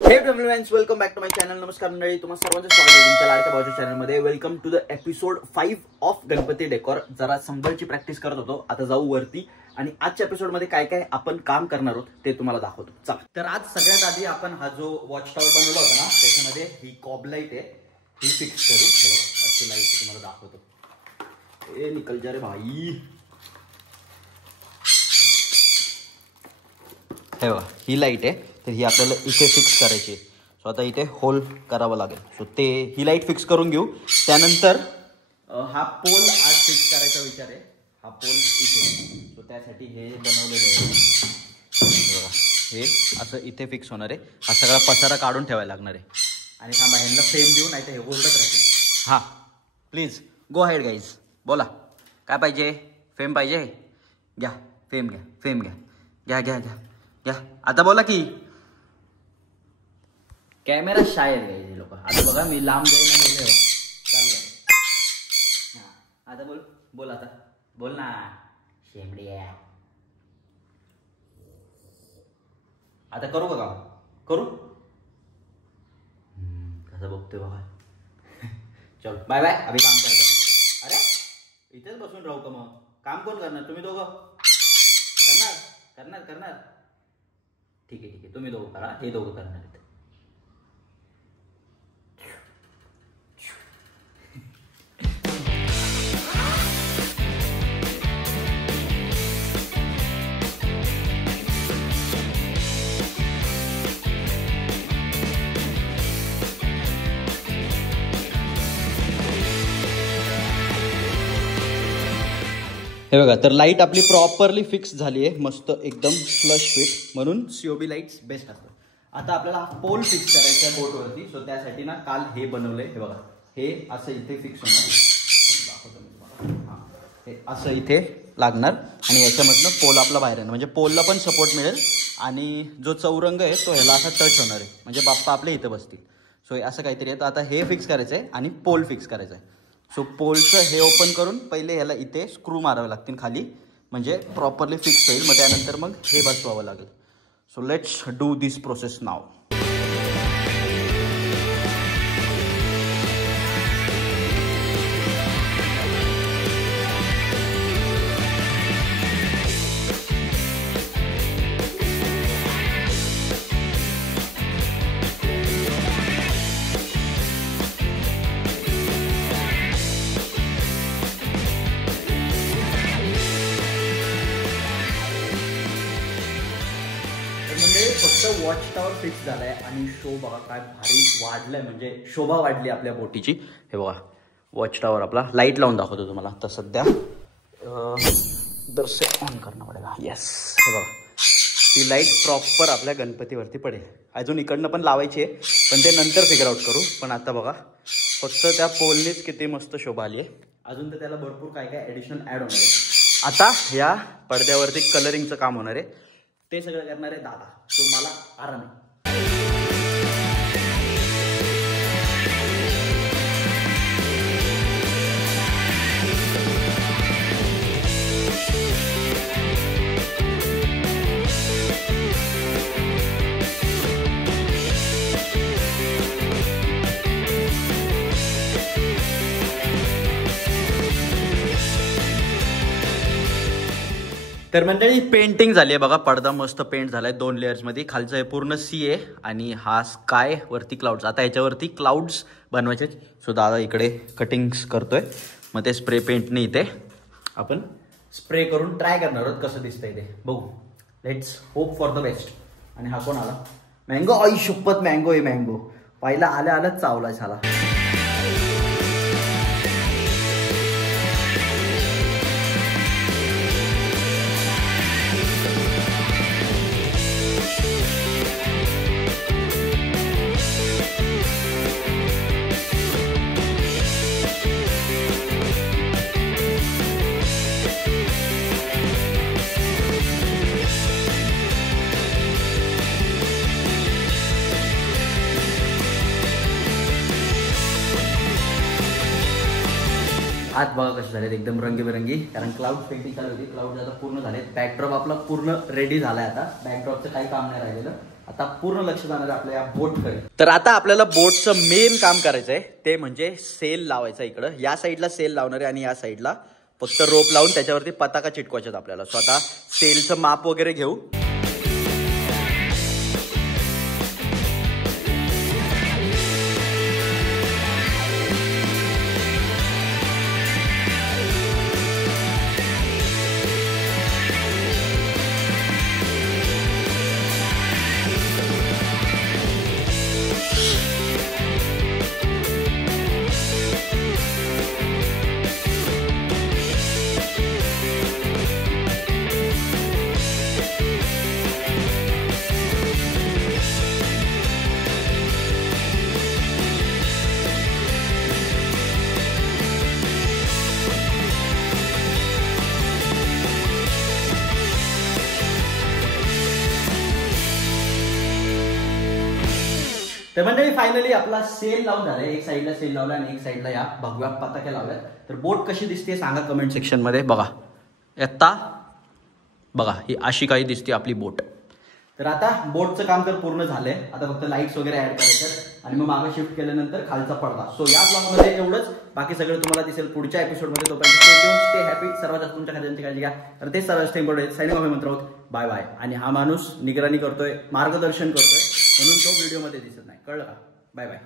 Welcome back to my channel. नमस्कार मंडळी, तुम्हाला सर्वांचं स्वागत आहे तुमच्या लाडक्या भाऊच्या चॅनलमध्ये. Welcome to the episode 5 of Ganpati decor. जरा संबळची प्रॅक्टिस करत होतो, आता जाऊ वरती आणि आजच्या एपिसोडमध्ये काय काय आपण काम करणार आहोत ते तुम्हाला दाखवतो. चला, तर आज सगळ्यात आधी आपण हा जो वॉच टॉवर बनवला होता ना, त्याच्यामध्ये ही कॉब लाईट आहे, ही फिक्स करू. अशी लाईट तुम्हाला दाखवतो. ए निकल जा रे भाई. हे बघा, ही लाईट आहे, तर ही आपल्याला इथे फिक्स करायची आहे. सो आता इथे होल करावं लागेल. सो ते ही लाईट फिक्स करून घेऊ. त्यानंतर हा पोल आज फिक्स करायचा विचार आहे. हा पोल इथे, सो त्यासाठी हे बनवलेलं आहे बघा. हे असं इथे फिक्स होणार आहे. हा सगळा पसारा काढून ठेवायला लागणार आहे. आणि थांबा, ह्यांना फ्रेम देऊ, नाही तर हे होल्डच राहतील. हां प्लीज गो हेड गाईज, बोला काय पाहिजे. फेम पाहिजे, घ्या फेम, घ्या फेम, घ्या घ्या घ्या घ्या घ्या. आता बोला की. कॅमेरा शायर घ्यायचे लोक. आता बघा, मी लांब जाईना गेले. चालू आहे. हां आता बोल, बोल आता बोल ना शेंबड्या. आता करू बघा, करू. कसं बघतोय बघा. चल बाय बाय, अभि काम करतो. अरे इथेच बसून राहू का मग? काम कोण करणार? तुम्ही दोघं करणार करणार करणार. ठीक आहे ठीक आहे, तुम्ही दोघं करा, हे दोघं करणार आहेत. हे बघा, तर लाईट आपली प्रॉपरली फिक्स झाली आहे, मस्त एकदम फ्लश फिट, म्हणून सीओबी लाईट्स बेस्ट असतात. आता आपल्याला हा पोल फिक्स करायचा आहे बोटवरती. सो त्यासाठी ना काल हे बनवलंय. हे बघा, हे असं इथे फिक्स होणार. दाखवतो मी तुम्हाला. हां, हे असं इथे लागणार आणि याच्यामधनं पोल आपला बाहेर येणार, म्हणजे पोलला पण सपोर्ट मिळेल आणि जो चौरंग आहे तो ह्याला असा टच होणार आहे, म्हणजे बाप्पा आपले इथं बसतील. सो असं काहीतरी आहे. तर आता हे फिक्स करायचं आहे आणि पोल फिक्स करायचं आहे. सो पोलचं हे ओपन करून पहिले ह्याला इथे स्क्रू मारावे लागतील खाली, म्हणजे प्रॉपरली फिक्स होईल. मग त्यानंतर मग हे बसवावं लागेल. So let's do this process now. फक्त वॉच टॉवर फिक्स झालाय आणि शो बघा काय भारी वाढलाय, म्हणजे शोभा वाढली आपल्या बोटीची. हे बघा, वॉच टॉवर आपला लाईट लावून दाखवतो तुम्हाला. तर सध्या दर्शे ऑन करणं पडेल. येस, हे बघा, ती लाईट प्रॉपर आपल्या गणपतीवरती पडेल. अजून इकडनं पण लावायची आहे, पण ते नंतर फिगर आउट करू. पण आता बघा, फक्त त्या पोलनीच किती मस्त शोभा आली आहे. अजून तर त्याला भरपूर काय काय ॲडिशनल ॲड होणार आहे. आता ह्या पडद्यावरती कलरिंगचं काम होणार आहे, ते सगळं करणार आहे दादा. तो मला आराम आहे. तर मंडळी पेंटिंग झाली आहे बघा. पडदा मस्त पेंट झालाय 2 लेयर्समध्ये. खालचं हे पूर्ण सी आहे आणि हा स्काय, वरती क्लाउड्स. आता ह्याच्यावरती क्लाउड्स बनवायचे. सो दादा इकडे कटिंग्स करतोय, मग ते स्प्रे पेंटने इथे आपण स्प्रे करून ट्राय करणार आहोत कसं दिसतंय ते बघू. Let's hope for the best. आणि हा कोण आला? मँगो. आई शपथ, मँगो आहे. मँगो पहिला आल्या आल्याच चावला झाला. आत बघा कसे झालेत एकदम रंगीबेरंगी, कारण क्लाउड पेंटिंग चालू होती. क्लाउड आता पूर्ण झाले. बॅकड्रॉप आपला पूर्ण रेडी झालाय. आता बॅकड्रॉपचं काही काम नाही राहिलेलं. आता पूर्ण लक्ष जाणार आहे आपल्या या बोटकडे. तर आता आपल्याला बोटचं मेन काम करायचं आहे, ते म्हणजे सेल लावायचा. इकडं या साईडला सेल लावणार आहे आणि या साईडला फक्त रोप लावून त्याच्यावरती पताका चिटकवायचा आपल्याला. सो आता सेलचं माप वगैरे घेऊ. तर म्हणजे फायनली आपला सेल लावून झालाय. एक साईडला सेल लावला आणि एक साईडला या भगव्या पताक्या लावल्यात. तर बोट कशी दिसते सांगा कमेंट सेक्शन मध्ये. बघा आता बघा ही अशी काही दिसते आपली बोट. तर आता बोटचं काम तर पूर्ण झालंय. आता फक्त लाईट्स वगैरे ऍड करायचं आणि मग मागे शिफ्ट केल्यानंतर खालचा पडदा. सो या ब्लॉगमध्ये एवढंच. बाकी सगळं तुम्हाला दिसेल पुढच्या एपिसोडमध्ये. तोपर्यंत स्टे ट्यून, स्टे हॅपी. सर्वात जास्त तुमच्या खात्यांची काळजी घ्या. तर ते सर्वात इम्पॉर्टंट. साइनिंग ऑफ मंत्र आहोत. Bye bye. आणि हा माणूस निगराणी करतोय, मार्गदर्शन करतोय, म्हणून तो व्हिडिओमध्ये दिसत नाही. कळलं का? Bye bye.